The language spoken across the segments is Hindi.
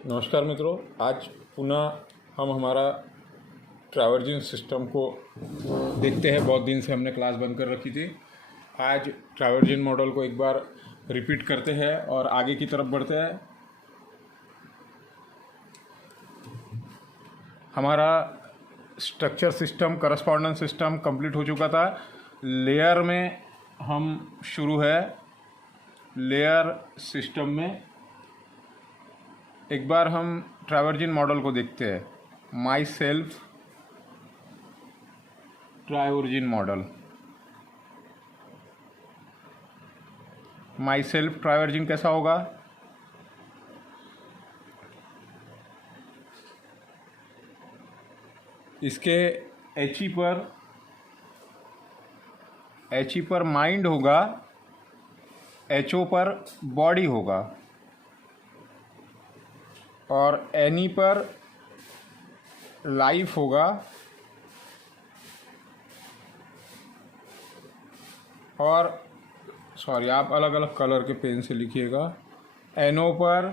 नमस्कार मित्रों, आज पुनः हम हमारा ट्रैवर्जिन सिस्टम को देखते हैं। बहुत दिन से हमने क्लास बंद कर रखी थी। आज ट्रैवर्जिन मॉडल को एक बार रिपीट करते हैं और आगे की तरफ बढ़ते हैं। हमारा structure system, correspondence system complete हो चुका था। लेयर में हम शुरू है। लेयर सिस्टम में एक बार हम ट्रैवर्जिन मॉडल को देखते हैं। My self traversing model. My self traversing कैसा होगा? इसके एच ई पर माइंड होगा, एच ओ पर बॉडी होगा और एन ई पर लाइफ होगा और आप अलग अलग कलर के पेन से लिखिएगा। एन ओ पर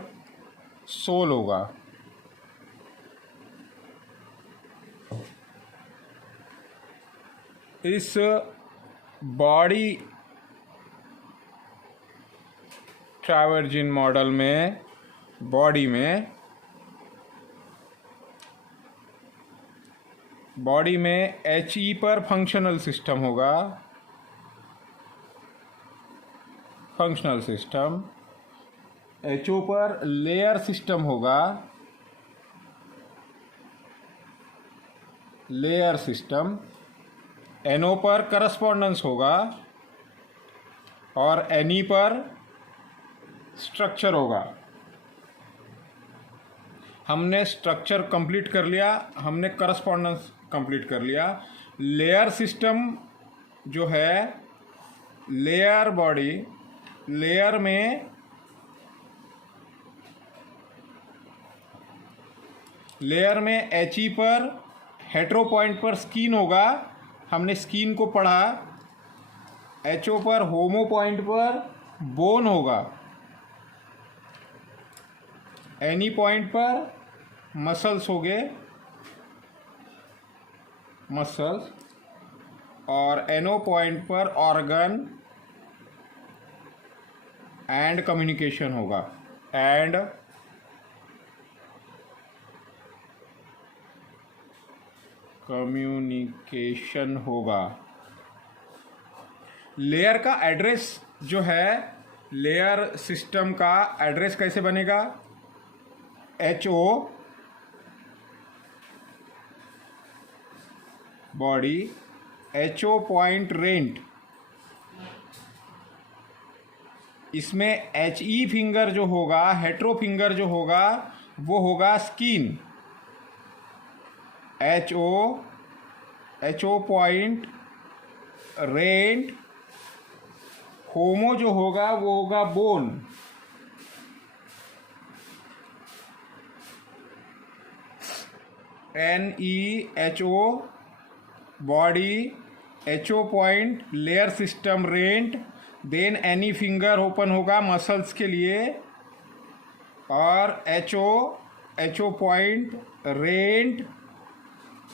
सोल होगा। इस बॉडी ट्रैवर्जिन मॉडल में बॉडी में एच ई पर फंक्शनल सिस्टम होगा। Functional system. एच ओ पर लेयर सिस्टम होगा। Layer system. एन ओ पर करस्पॉन्डेंस होगा और एन ई पर स्ट्रक्चर होगा। हमने स्ट्रक्चर कंप्लीट कर लिया, हमने करस्पॉन्डेंस कंप्लीट कर लिया। लेयर सिस्टम जो है, लेयर बॉडी, लेयर में एच ई पर हेटेरो पॉइंट पर स्किन होगा। हमने स्किन को पढ़ा। एच ओ पर होमो पॉइंट पर बोन होगा। एन ई पॉइंट पर मसल्स हो गए, मसल्स, और एन ओ पॉइंट पर ऑर्गन एंड कम्युनिकेशन होगा। एंड कम्युनिकेशन होगा। लेयर का एड्रेस जो है, लेयर सिस्टम का एड्रेस कैसे बनेगा? H O body, H O point rent. इसमें एच ई फिंगर जो होगा, हेटेरो फिंगर जो होगा, वो होगा skin. H O point rent. Homo जो होगा वो होगा bone. N E H O body, H O point layer system rent. Then N E finger open होगा मसल्स के लिए और H O point rent.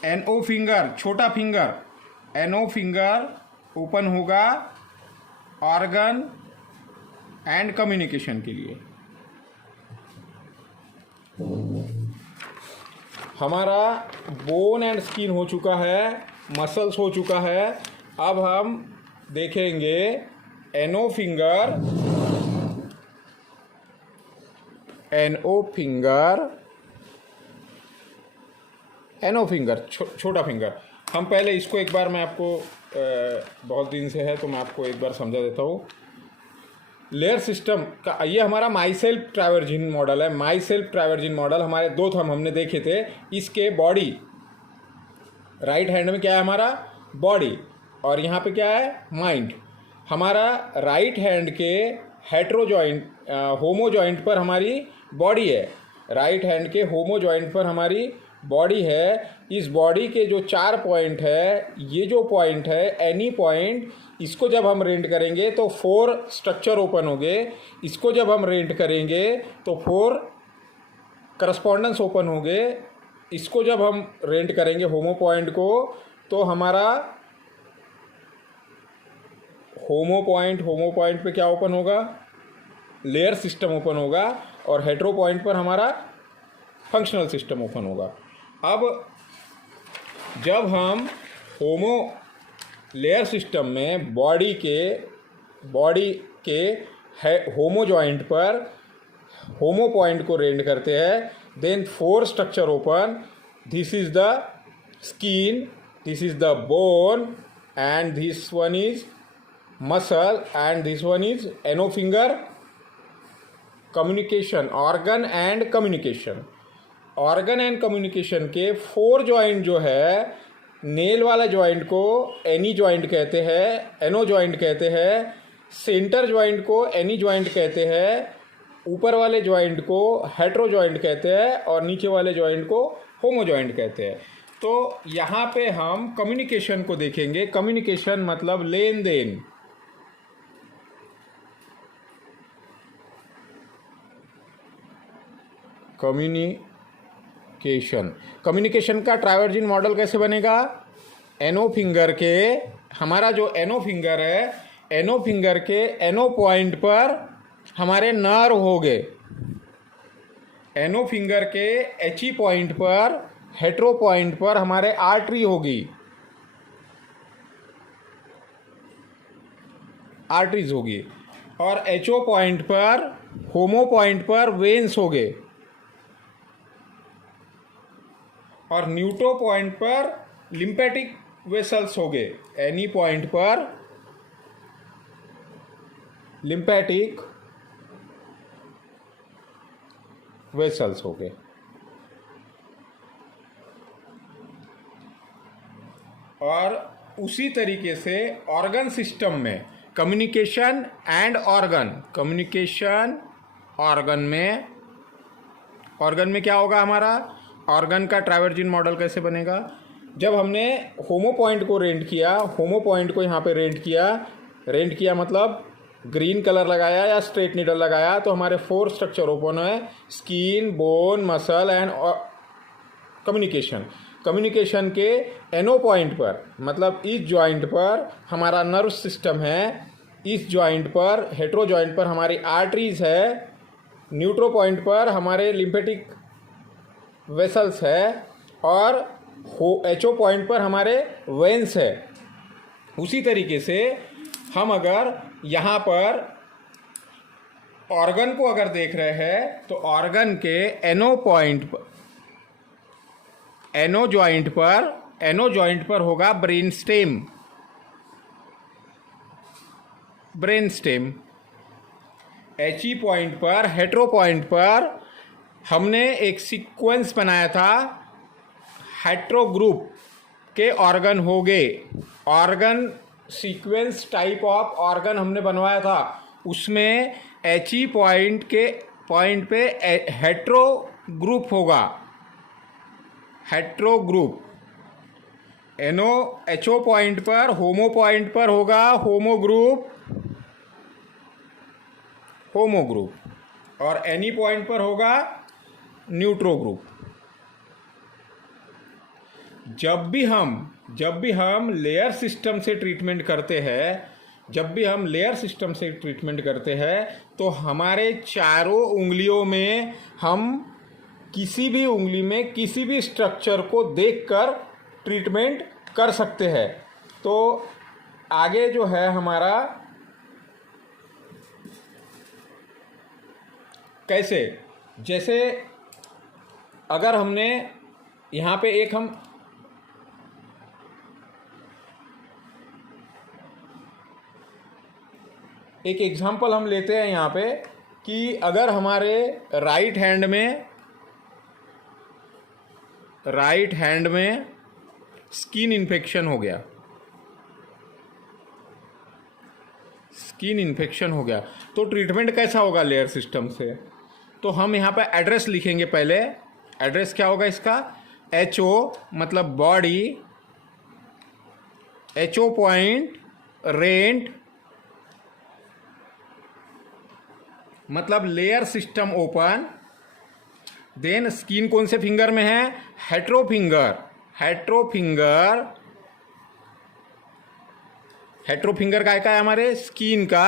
N O finger, छोटा finger, N O finger open होगा ऑर्गन एंड कम्युनिकेशन के लिए। हमारा बोन एंड स्किन हो चुका है, मसल्स हो चुका है। अब हम देखेंगे एन ओ फिंगर, छोटा फिंगर। हम पहले इसको एक बार, मैं आपको बहुत दिन से है तो मैं आपको एक बार समझा देता हूँ। लेयर सिस्टम का ये हमारा माई सेल्फ ट्रैवर्जिन मॉडल है। माई सेल्फ ट्रैवर्जिन मॉडल हमारे दो थंब हमने देखे थे। इसके बॉडी, राइट हैंड में क्या है हमारा? बॉडी, और यहाँ पे क्या है? माइंड। हमारा राइट हैंड के हेटेरो जॉइंट, होमो जॉइंट पर हमारी बॉडी है। राइट हैंड के होमो जॉइंट पर हमारी बॉडी है। इस बॉडी के जो 4 पॉइंट है, ये जो पॉइंट है एनी पॉइंट, इसको जब हम रेंट करेंगे तो 4 स्ट्रक्चर ओपन होंगे। इसको जब हम रेंट करेंगे तो 4 करस्पॉन्डेंस ओपन हो गए, इसको जब हम रेंट करेंगे होमो पॉइंट को, तो हमारा होमो पॉइंट पे क्या ओपन होगा, लेयर सिस्टम ओपन होगा, और हेटेरो पॉइंट पर हमारा फंक्शनल सिस्टम ओपन होगा। अब जब हम होमो लेयर सिस्टम में बॉडी के होमो जॉइंट पर होमो पॉइंट को रेंड करते हैं, then 4 structure open, this is the skin, this is the bone, and this one is muscle, and this one is ano finger communication, organ and communication. Organ and communication के 4 जॉइंट जो है, नेल वाला जॉइंट को एनी जॉइंट कहते हैं, एनो जॉइंट कहते हैं, सेंटर जॉइंट को एनी जॉइंट कहते हैं, ऊपर वाले जॉइंट को हेटेरो जॉइंट कहते हैं, और नीचे वाले जॉइंट को होमो जॉइंट कहते हैं। तो यहाँ पे हम कम्युनिकेशन को देखेंगे। कम्युनिकेशन मतलब लेन देन। कम्युनिकेशन का ट्रावर्जिन मॉडल कैसे बनेगा? एनो फिंगर के, हमारा जो एनो फिंगर है, एनो फिंगर के एनो पॉइंट पर हमारे नर्व हो गए, एनो फिंगर के एची पॉइंट पर, हेटेरो पॉइंट पर हमारे आर्टरी होगी, आर्टरीज होगी, और एचओ पॉइंट पर, होमो पॉइंट पर वेन्स हो गए, और न्यूट्रो पॉइंट पर लिम्फेटिक वेसल्स हो गए। एनी पॉइंट पर लिम्फेटिक वेसल्स हो गए। और उसी तरीके से ऑर्गन सिस्टम में कम्युनिकेशन एंड ऑर्गन में क्या होगा हमारा? ऑर्गन का ट्रावर्जिन मॉडल कैसे बनेगा? जब हमने होमो पॉइंट को रेंट किया, होमो पॉइंट को यहाँ पे रेंट किया मतलब ग्रीन कलर लगाया या स्ट्रेट नीडल लगाया, तो हमारे 4 स्ट्रक्चर ओपन है, skin, bone, muscle and communication के एनो पॉइंट पर, मतलब इस जॉइंट पर हमारा नर्व सिस्टम है, इस जॉइंट पर, हेटेरो जॉइंट पर हमारी आर्टरीज है, न्यूट्रो पॉइंट पर हमारे लिम्फेटिक वेसल्स है, और एचओ पॉइंट पर हमारे वेन्स है। उसी तरीके से हम अगर यहाँ पर ऑर्गन को अगर देख रहे हैं, तो ऑर्गन के एनो पॉइंट पर, एनो जॉइंट पर होगा ब्रेन स्टेम। एचई पॉइंट पर, हेटेरो पॉइंट पर हमने एक सीक्वेंस बनाया था, हेटेरो ग्रुप के ऑर्गन हो गए, organ sequence type of organ हमने बनवाया था। उसमें एचई पॉइंट के पॉइंट पे हेटेरो ग्रुप होगा, हेटेरो ग्रुप। एनो एचओ पॉइंट पर, होमो पॉइंट पर होगा होमो ग्रुप, और एनी पॉइंट पर होगा न्यूट्रो ग्रुप। जब भी हम लेयर सिस्टम से ट्रीटमेंट करते हैं, तो हमारे चारों उंगलियों में हम किसी भी उंगली में किसी भी स्ट्रक्चर को देखकर ट्रीटमेंट कर सकते हैं। तो आगे जो है हमारा कैसे, जैसे अगर हमने यहाँ पे एक एग्जांपल हम लेते हैं यहाँ पे, कि अगर हमारे राइट हैंड में स्किन इन्फेक्शन हो गया, तो ट्रीटमेंट कैसा होगा लेयर सिस्टम से? तो हम यहाँ पे एड्रेस लिखेंगे। पहले एड्रेस क्या होगा इसका? एचओ मतलब बॉडी, एचओ पॉइंट, रेंट मतलब layer system open, then skin कौन से फिंगर में है? हेट्रोफिंगर। हेट्रोफिंगर, हेट्रोफिंगर का है हमारे स्किन का।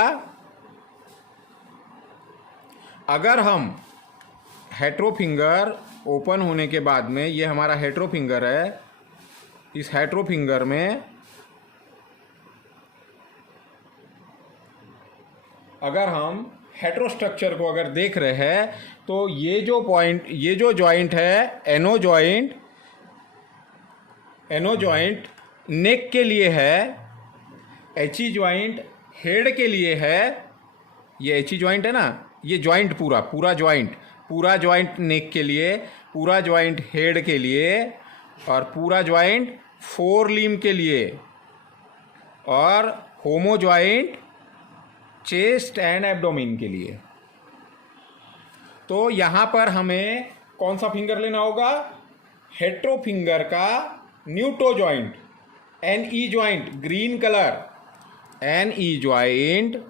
अगर हम हेट्रोफिंगर ओपन होने के बाद में, ये हमारा हेट्रोफिंगर है, इस हेट्रोफिंगर में अगर हम हेट्रोस्ट्रक्चर को अगर देख रहे हैं तो ये जो पॉइंट, ये जो जॉइंट है एनो जॉइंट, एनो जॉइंट नेक के लिए है, एची जॉइंट हेड के लिए है। ये एची जॉइंट है ना, ये जॉइंट पूरा पूरा जॉइंट, पूरा जॉइंट नेक के लिए, पूरा जॉइंट हेड के लिए, और पूरा जॉइंट फोर लिम्ब के लिए, और होमो जॉइंट चेस्ट एंड एब्डोमेन के लिए। तो यहाँ पर हमें कौन सा फिंगर लेना होगा? हेट्रोफिंगर का न्यूटो joint, N E joint, green colour, N E joint,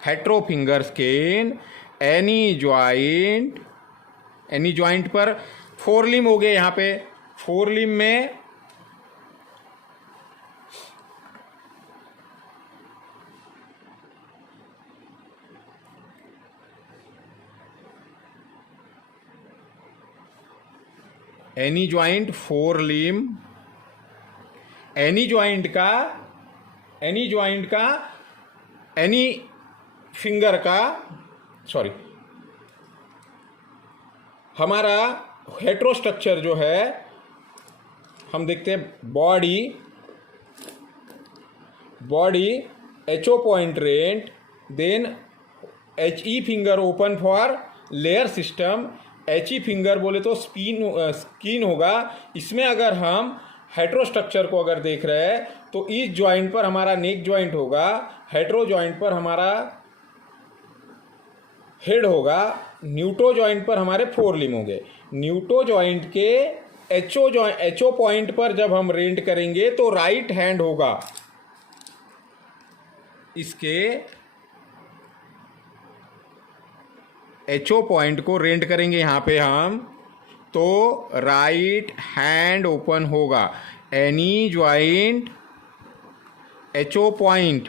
hetero finger skin, N E joint, N E joint पर फोर लिम्ब हो गए। यहाँ पे फोर लिम्ब में N E joint four limb, N E joint का, एनी जॉइंट का, एनी फिंगर का, सॉरी, हमारा हेट्रोस्ट्रक्चर जो है हम देखते हैं body, body HO point rent, then H E finger open for layer system, H E finger बोले तो स्किन होगा। इसमें अगर हम हेट्रोस्ट्रक्चर को अगर देख रहे हैं तो इस जॉइंट पर हमारा नेक जॉइंट होगा, हेट्रो जॉइंट पर हमारा हेड होगा, न्यूटो जॉइंट पर हमारे फोर लिम्ब होंगे। न्यूटो जॉइंट के एचओ पॉइंट पर जब हम रेंट करेंगे तो राइट हैंड होगा, इसके एचओ पॉइंट को रेंट करेंगे यहाँ पे हम, तो राइट हैंड ओपन होगा। Any joint HO point,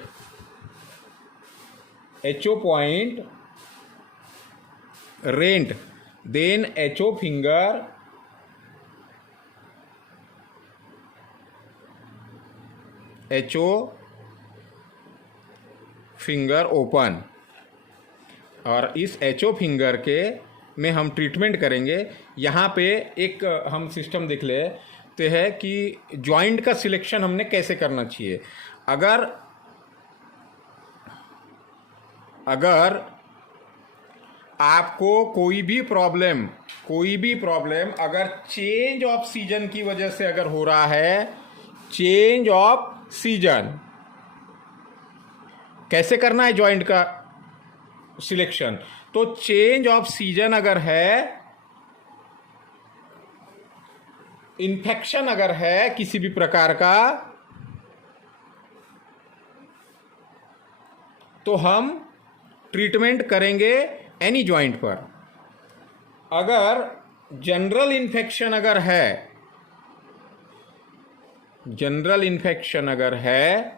HO point rent, then HO finger, HO finger open, और इस एचओ फिंगर के में हम ट्रीटमेंट करेंगे। यहाँ पे एक हम सिस्टम देख लेते हैं कि जॉइंट का सिलेक्शन हमने कैसे करना चाहिए। अगर अगर आपको कोई भी प्रॉब्लम अगर चेंज ऑफ सीजन की वजह से अगर हो रहा है, चेंज ऑफ सीजन कैसे करना है जॉइंट का सिलेक्शन, तो चेंज ऑफ सीजन अगर है, इन्फेक्शन अगर है किसी भी प्रकार का, तो हम ट्रीटमेंट करेंगे एनी जॉइंट पर। अगर जनरल इन्फेक्शन अगर है, जनरल इन्फेक्शन अगर है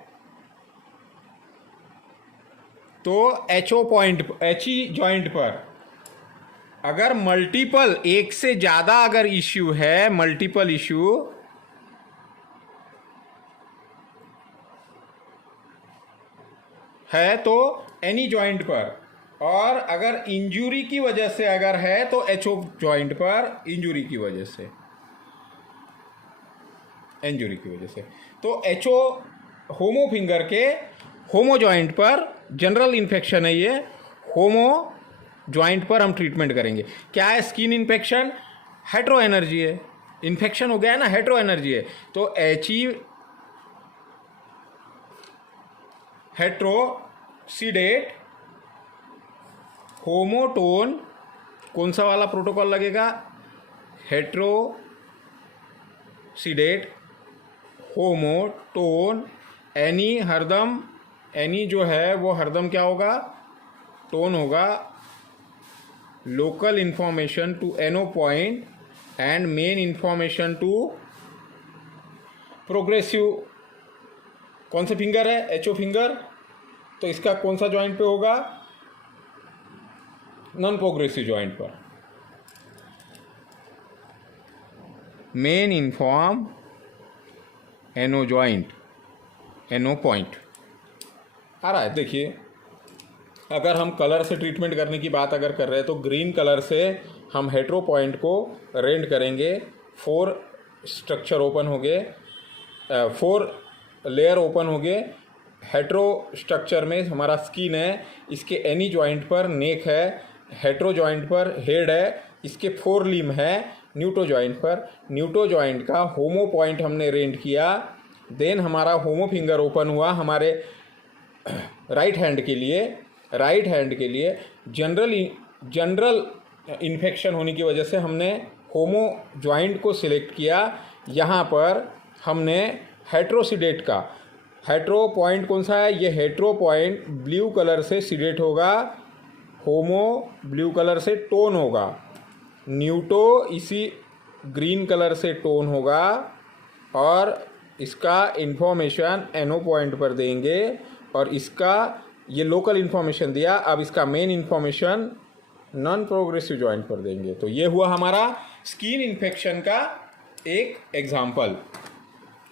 तो एचओ पॉइंट, एचई जॉइंट पर। अगर मल्टीपल, एक से ज़्यादा अगर इश्यू है, मल्टीपल इश्यू है तो एनी जॉइंट पर, और अगर इंजरी की वजह से अगर है तो एचओ जॉइंट पर, इंजरी की वजह से, इंजरी की वजह से। तो एचओ होमो फिंगर के होमो जॉइंट पर, जनरल इन्फेक्शन है ये, होमो जॉइंट पर हम ट्रीटमेंट करेंगे। क्या है स्किन इन्फेक्शन? हेट्रो एनर्जी है, इन्फेक्शन हो गया है ना, हेट्रो एनर्जी है। तो एचई हेट्रोसीडेट होमोटोन, कौन सा वाला प्रोटोकॉल लगेगा? हेट्रोसीडेट होमोटोन, एनी हरदम, एनी जो है वो हरदम क्या होगा? टोन होगा, local information to ano point and main information to progressive. कौन से फिंगर है? HO finger. तो इसका कौन सा जॉइंट पे होगा? नॉन प्रोग्रेसिव जॉइंट पर। Main inform ano joint, ano point आ रहा है। देखिए, अगर हम कलर से ट्रीटमेंट करने की बात अगर कर रहे हैं तो ग्रीन कलर से हम हेट्रो पॉइंट को रेंड करेंगे। 4 स्ट्रक्चर ओपन हो गए, 4 लेयर ओपन हो गए। हेट्रो स्ट्रक्चर में हमारा स्किन है, इसके एनी जॉइंट पर नेक है, हेट्रो जॉइंट पर हेड है, इसके 4 लिम्ब है। न्यूटो जॉइंट पर, न्यूटो जॉइंट का होमो पॉइंट हमने रेंड किया। देन हमारा होमो फिंगर ओपन हुआ हमारे राइट हैंड के लिए। राइट हैंड के लिए जनरल इन्फेक्शन होने की वजह से हमने होमो जॉइंट को सिलेक्ट किया। यहाँ पर हमने हेट्रोसीडेट का, हेट्रो पॉइंट कौन सा है? ये हेट्रो पॉइंट ब्लू कलर से सीडेट होगा, होमो ब्लू कलर से टोन होगा, न्यूटो इसी ग्रीन कलर से टोन होगा, और इसका इन्फॉर्मेशन एनो पॉइंट पर देंगे, और इसका ये लोकल इन्फॉर्मेशन दिया। अब इसका main information non progressive joint पर देंगे। तो ये हुआ हमारा स्किन इन्फेक्शन का एक एग्जाम्पल।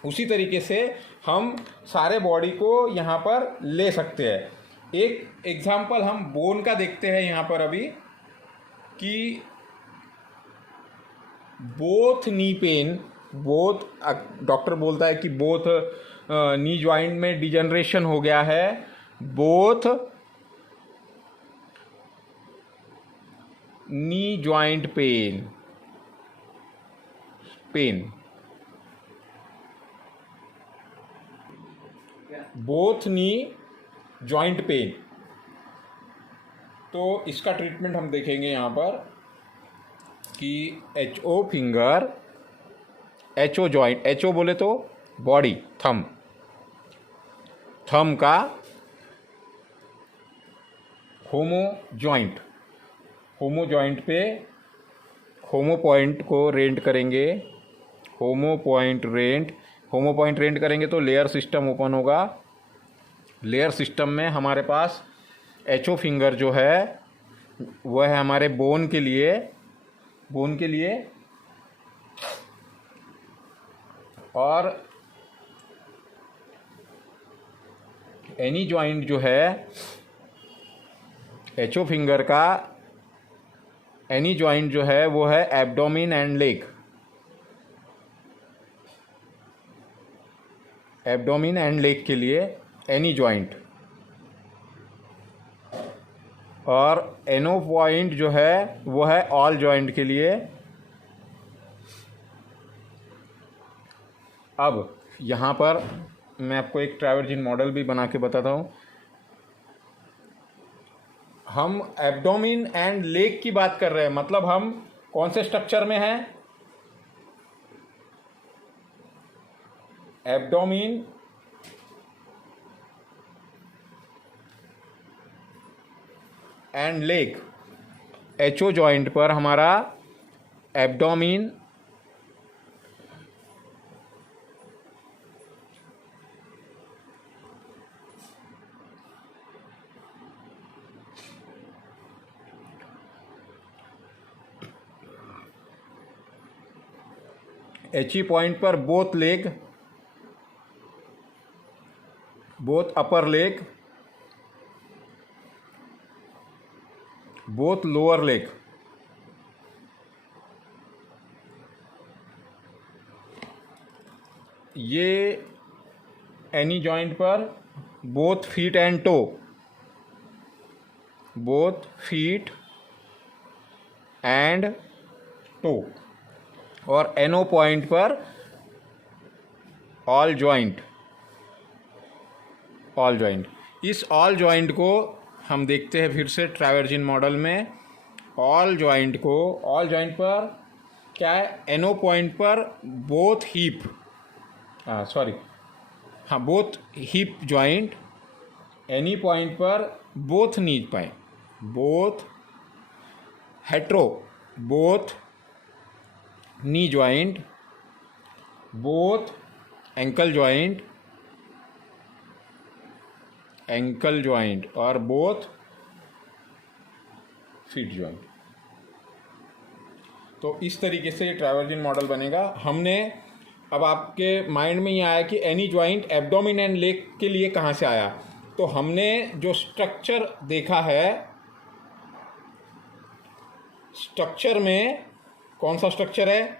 उसी तरीके से हम सारे बॉडी को यहाँ पर ले सकते हैं। एक एग्जाम्पल हम बोन का देखते हैं यहाँ पर अभी, कि both knee pain, both doctor बोलता है कि बोथ नी जॉइंट में डिजनरेशन हो गया है, both knee joint pain, both knee joint pain. तो इसका ट्रीटमेंट हम देखेंगे यहाँ पर कि HO finger, HO joint, HO बोले तो बॉडी, थंब का होमो जॉइंट पे होमो पॉइंट को रेंट करेंगे। होमो पॉइंट रेंट करेंगे तो लेयर सिस्टम ओपन होगा। लेयर सिस्टम में हमारे पास एचओ फिंगर जो है वह है हमारे बोन के लिए, और एनी जॉइंट जो है एचओ फिंगर का, एनी जॉइंट जो है वो है abdomen and leg, abdomen and leg के लिए एनी जॉइंट। और एनो पॉइंट जो है वो है ऑल जॉइंट के लिए। अब यहाँ पर मैं आपको एक ट्रैवर्जिन मॉडल भी बना के बताता हूँ। हम एब्डोमेन एंड लेग की बात कर रहे हैं, मतलब हम कौन से स्ट्रक्चर में हैं? Abdomen and leg, HO joint पर हमारा एब्डोमेन एचई पॉइंट पर both leg, both upper leg, both lower leg. ये एनी जॉइंट पर both feet and toe, both feet and toe. और एनो पॉइंट पर ऑल जॉइंट, इस ऑल जॉइंट को हम देखते हैं फिर से ट्रैवर्जिन मॉडल में। ऑल जॉइंट पर क्या है? एनो पॉइंट पर both hip, both hip joint. Any point पर both knee joint, both hetero both knee joint, both ankle joint और बोथ फीट जॉइंट। तो इस तरीके से ट्रैवर्जिन मॉडल बनेगा। हमने अब आपके माइंड में ये आया कि any joint abdomen and leg के लिए कहाँ से आया, तो हमने जो स्ट्रक्चर देखा है, स्ट्रक्चर में कौन सा स्ट्रक्चर है,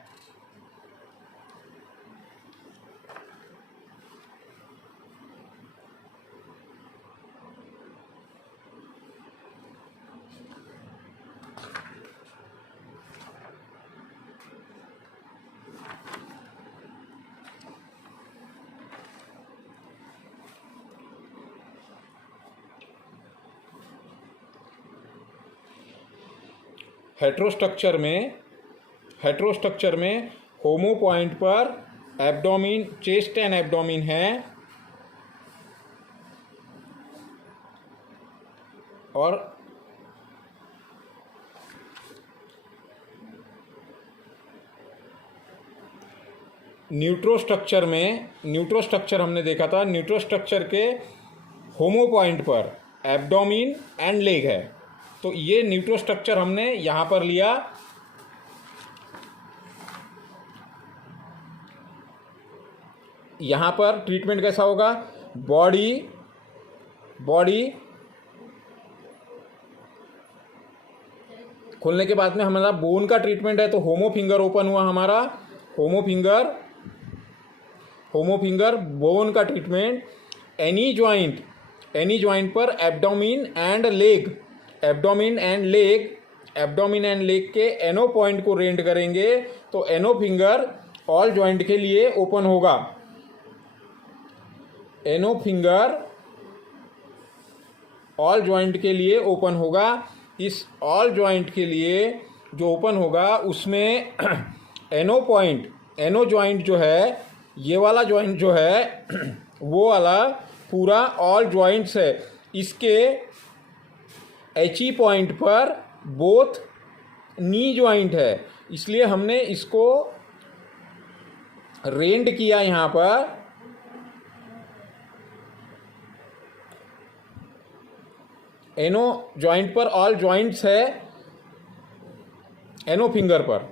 हेट्रोस्ट्रक्चर में होमो पॉइंट पर एब्डोमिन, चेस्ट एंड एब्डोमिन है और न्यूट्रोस्ट्रक्चर हमने देखा था, न्यूट्रोस्ट्रक्चर के होमो पॉइंट पर एब्डोमिन एंड लेग है। तो ये न्यूट्रोस्ट्रक्चर हमने यहां पर लिया। यहां पर ट्रीटमेंट कैसा होगा, बॉडी खोलने के बाद में हमारा बोन का ट्रीटमेंट है, तो होमो फिंगर ओपन हुआ हमारा, होमो फिंगर बोन का ट्रीटमेंट। एनी जॉइंट पर एब्डोमिन एंड लेग के एनो पॉइंट को रेंड करेंगे, तो एनो फिंगर ऑल जॉइंट के लिए ओपन होगा। एनो फिंगर ऑल जॉइंट के लिए ओपन होगा। इस ऑल जॉइंट के लिए जो ओपन होगा उसमें एनो जॉइंट जो है, ये वाला जॉइंट जो है वो वाला पूरा ऑल जॉइंट्स है। इसके एची पॉइंट पर बोथ नी जॉइंट है, इसलिए हमने इसको रेंड किया यहाँ पर। एनो जॉइंट पर ऑल जॉइंट्स है, एनो फिंगर पर।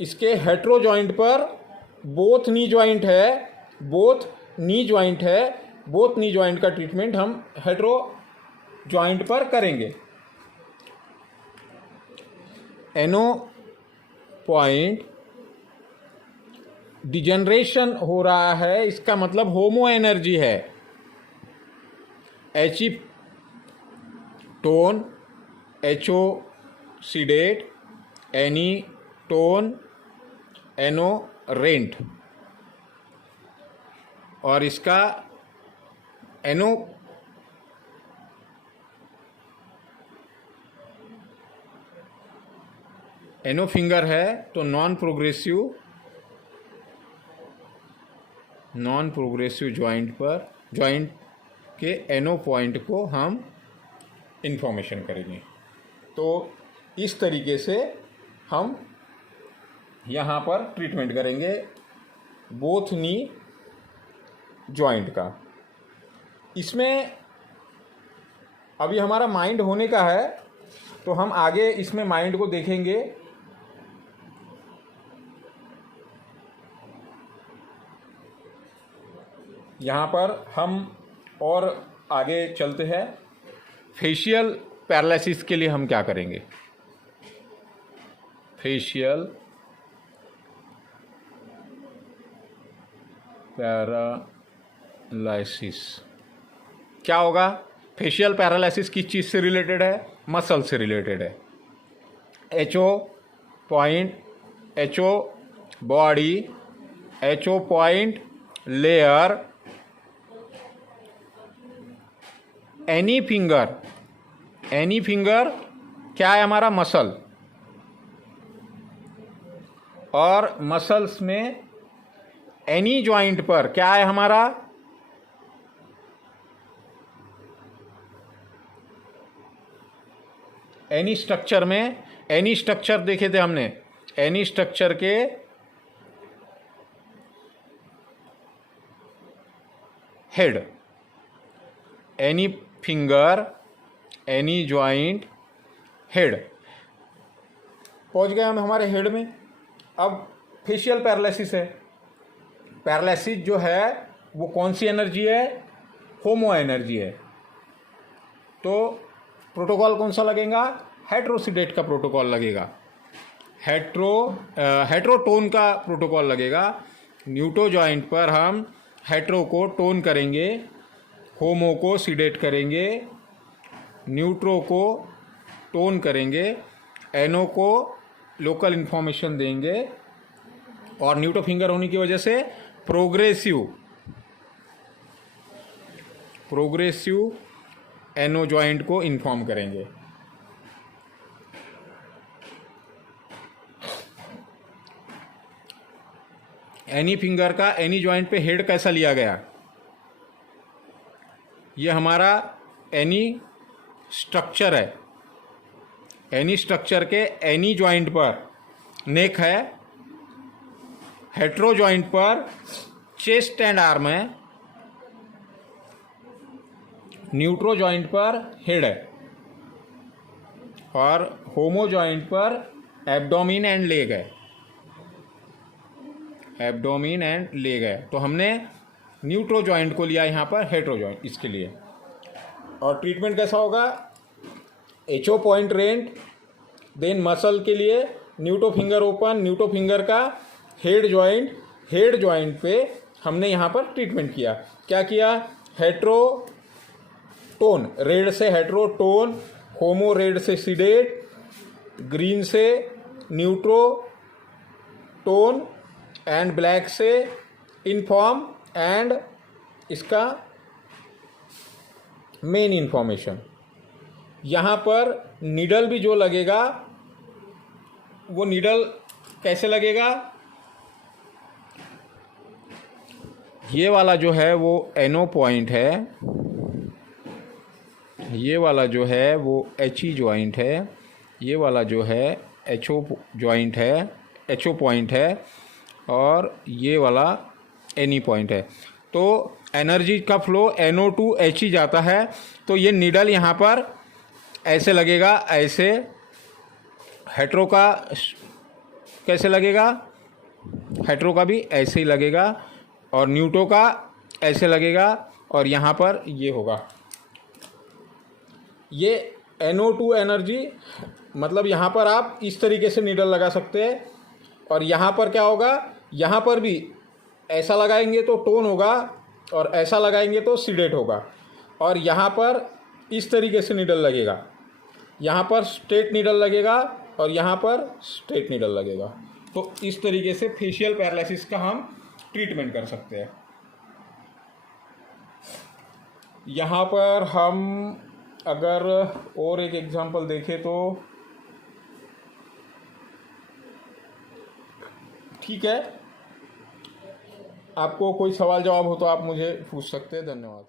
इसके हेट्रो जॉइंट पर बोथ नी जॉइंट का ट्रीटमेंट हम हेट्रो जॉइंट पर करेंगे। एनो पॉइंट डिजनरेशन हो रहा है, इसका मतलब होमो एनर्जी है। H E tone, H O sedate, N E tone, N O rent, और इसका एनो फिंगर है, तो नॉन प्रोग्रेसिव जॉइंट के एनो पॉइंट को हम इंफॉर्मेशन करेंगे। तो इस तरीके से हम यहाँ पर ट्रीटमेंट करेंगे बोथ नी जॉइंट का। इसमें अभी हमारा माइंड होने का है, तो हम आगे इसमें माइंड को देखेंगे। यहाँ पर हम और आगे चलते हैं। फेशियल पैरालिसिस के लिए हम क्या करेंगे, फेशियल पैरालिसिस क्या होगा। फेशियल पैरालिसिस किस चीज़ से रिलेटेड है, मसल से रिलेटेड है। HO point, HO body, HO point layer, any finger क्या है हमारा, मसल, और मसल्स में एनी जॉइंट पर क्या है हमारा, एनी स्ट्रक्चर में, एनी स्ट्रक्चर देखे थे हमने, एनी स्ट्रक्चर के head, any finger, any joint, head. पहुंच गए हम हमारे हेड में। अब फेशियल पैरालिसिस है। पैरालिसिस जो है वो कौन सी एनर्जी है? होमो एनर्जी है। तो प्रोटोकॉल कौन सा लगेगा? हेट्रोसिडेट का प्रोटोकॉल लगेगा, हेट्रोटोन का प्रोटोकॉल लगेगा। न्यूट्रो जॉइंट पर हम हेट्रो को टोन करेंगे, होमो को सिडेट करेंगे, न्यूट्रो को टोन करेंगे, एनो को लोकल इन्फॉर्मेशन देंगे और न्यूट्रो फिंगर होने की वजह से प्रोग्रेसिव एनो जॉइंट को इन्फॉर्म करेंगे। एनी फिंगर का एनी जॉइंट पे हेड कैसा लिया गया? ये हमारा एनी स्ट्रक्चर है। एनी स्ट्रक्चर के एनी जॉइंट पर नेक है, हेट्रो जॉइंट पर चेस्ट एंड आर्म है, न्यूट्रो जॉइंट पर हेड है और होमो जॉइंट पर एब्डोमिन एंड लेग है, एब्डोमिन एंड लेग है। तो हमने न्यूट्रो जॉइंट को लिया यहाँ पर हेट्रो जॉइंट इसके लिए। और ट्रीटमेंट कैसा होगा? HO point rent, then muscle के लिए neutro finger open, neutro finger का हेड जॉइंट पे हमने यहाँ पर ट्रीटमेंट किया। क्या किया? हेट्रोटोन, रेड से हेट्रोटोन, होमो रेड से सिडेट, ग्रीन से न्यूट्रो टोन एंड ब्लैक से इन्फॉर्म एंड इसका मेन इंफॉर्मेशन। यहाँ पर नीडल भी जो लगेगा वो नीडल कैसे लगेगा? ये वाला जो है वो एनो पॉइंट है, ये वाला जो है वो एचई जॉइंट है, ये वाला जो है एचओ जॉइंट है, एचओ पॉइंट है और ये वाला एनी पॉइंट है। तो एनर्जी का फ्लो एनओ टू एचई जाता है। तो ये नीडल यहाँ पर ऐसे लगेगा, ऐसे। हेट्रो का कैसे लगेगा? हेट्रो का भी ऐसे ही लगेगा और न्यूट्रो का ऐसे लगेगा और यहाँ पर ये होगा। ये NO2 एनर्जी, मतलब यहाँ पर आप इस तरीके से नीडल लगा सकते हैं और यहाँ पर क्या होगा? यहाँ पर भी ऐसा लगाएंगे तो टोन होगा और ऐसा लगाएंगे तो सिडेट होगा। और यहाँ पर इस तरीके से नीडल लगेगा, यहाँ पर स्ट्रेट नीडल लगेगा और यहाँ पर स्ट्रेट नीडल लगेगा। तो इस तरीके से फेशियल पैरालिसिस का हम ट्रीटमेंट कर सकते हैं। यहाँ पर हम अगर और एक एग्जांपल देखें तो ठीक है, आपको कोई सवाल जवाब हो तो आप मुझे पूछ सकते हैं। धन्यवाद।